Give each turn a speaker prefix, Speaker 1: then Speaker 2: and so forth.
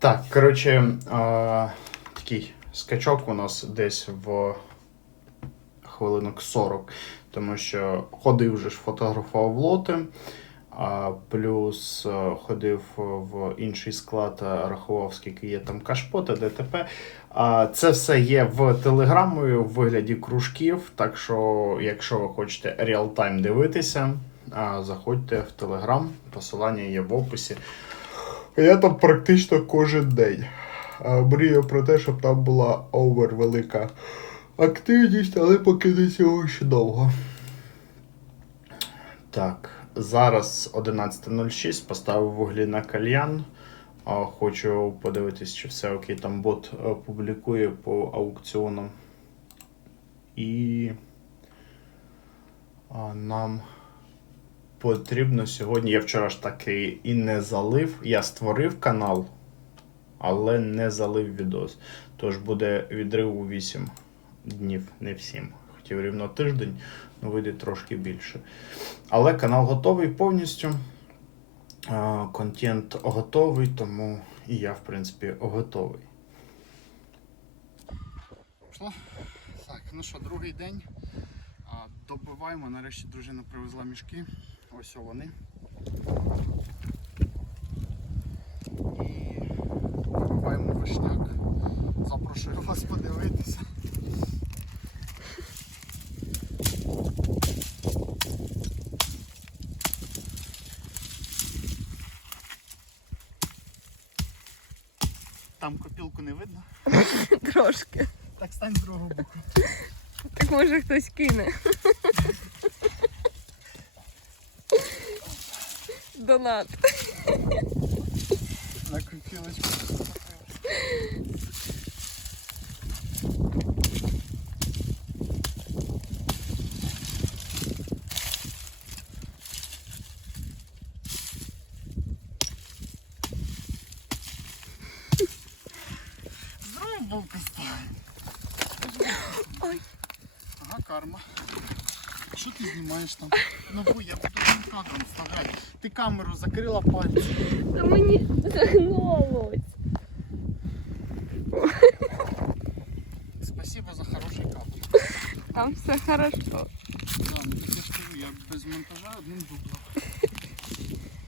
Speaker 1: Так, коротше, е, такий скачок у нас десь в хвилинок 40, тому що ходив вже ж фотографував лоти, а плюс ходив в інший склад, рахував, скільки є там кашпоти, ДТП. А це все є в телеграмою в вигляді кружків. Так що, якщо ви хочете реал-тайм дивитися, а, заходьте в телеграм, посилання є в описі. Я там практично кожен день. Мрію про те, щоб там була овер велика активність, але поки до цього ще довго. Так, зараз 11.06, поставив вуглі на кальян. Хочу подивитись, чи все окей. Там бот публікує по аукціонам. І нам потрібно сьогодні. Я вчора ж таки і не залив. Я створив канал, але не залив відос. Тож буде відрив у 8 днів, не в 7. Хотів рівно тиждень, але вийде трошки більше. Але канал готовий повністю. Контент готовий, тому і я, в принципі, готовий. Так, ну що, другий день. Добиваємо. Нарешті дружина привезла мішки. Ось вони. І добиваємо вишняк. Запрошую вас подивитися. Там копілку не видно.
Speaker 2: Трошки.
Speaker 1: Так стань з другого боку.
Speaker 2: Так може хтось кине. донат.
Speaker 1: Накрутилочку. Знову був поставив.
Speaker 2: Ой.
Speaker 1: Ага, карма. Що ти знімаєш там? Ну я буду цим кадром вставляти. Ти камеру закрила пальці.
Speaker 2: Та мені загнулось.
Speaker 1: Спасибо за хороший кадр.
Speaker 2: Там все хорошо.
Speaker 1: Да, ну я ж кажу, я без монтажа одним дублем.